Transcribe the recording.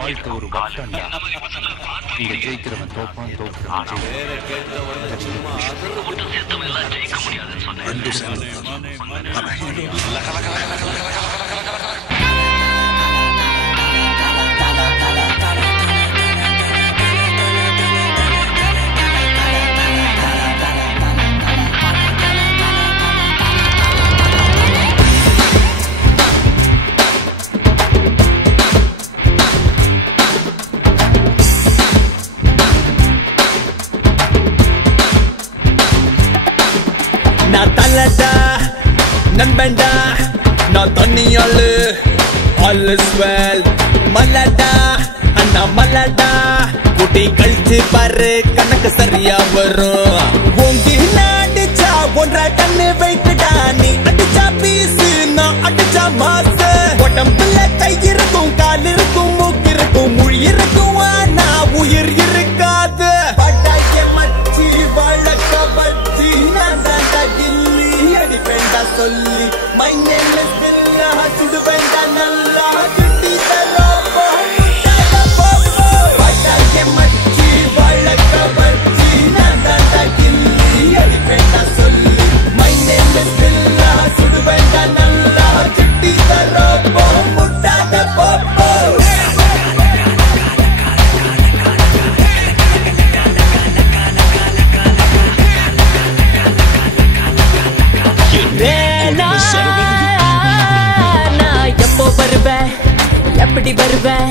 வாழ்க்கை ஒரு வட்டம்டா. இங்க ஜெயிக்கிறவன் தோப்பான், தோக்கிறவன் நான் தள்ளடா நண்பன்டா, நான் தண்ணியாளு all is well. மல்லடா அண்ணா மல்லடா, குட்டி கழிச்சு பாரு கணக்கு சரியா வரும். ஓங்கி அடிச்சா ஒன்றரை கண்ணு வைக்கடா, நீ அடிச்சா பீசு நான் அடிச்சா மாசு. உடம்புல கை இருக்கும், கால் இருக்கும், மூக்கு இருக்கும், மொழி இருக்கும், ஆனா உயிர் இருக்காது. பட்டாய மச்சி வழக்க பச்சி நான் தாண்டா கில்லி அடிப்பேண்டா சொல்லி. My name is Billa, சுடுவேண்டா நல்லா கிட்டி தரோப்போ முட்டாத போப்போ. பட்டாய மச்சி வழக்க பச்சி நான் தாண்டா கில்லி அடிப்பேண்டா சொல்லி. My name is Billa, சுடுவேண்டா நல்லா கிட்டி தரோப்போ முட்டாத போப்போ. நான் எப்போ வருவேன், எப்படி வருவேன்,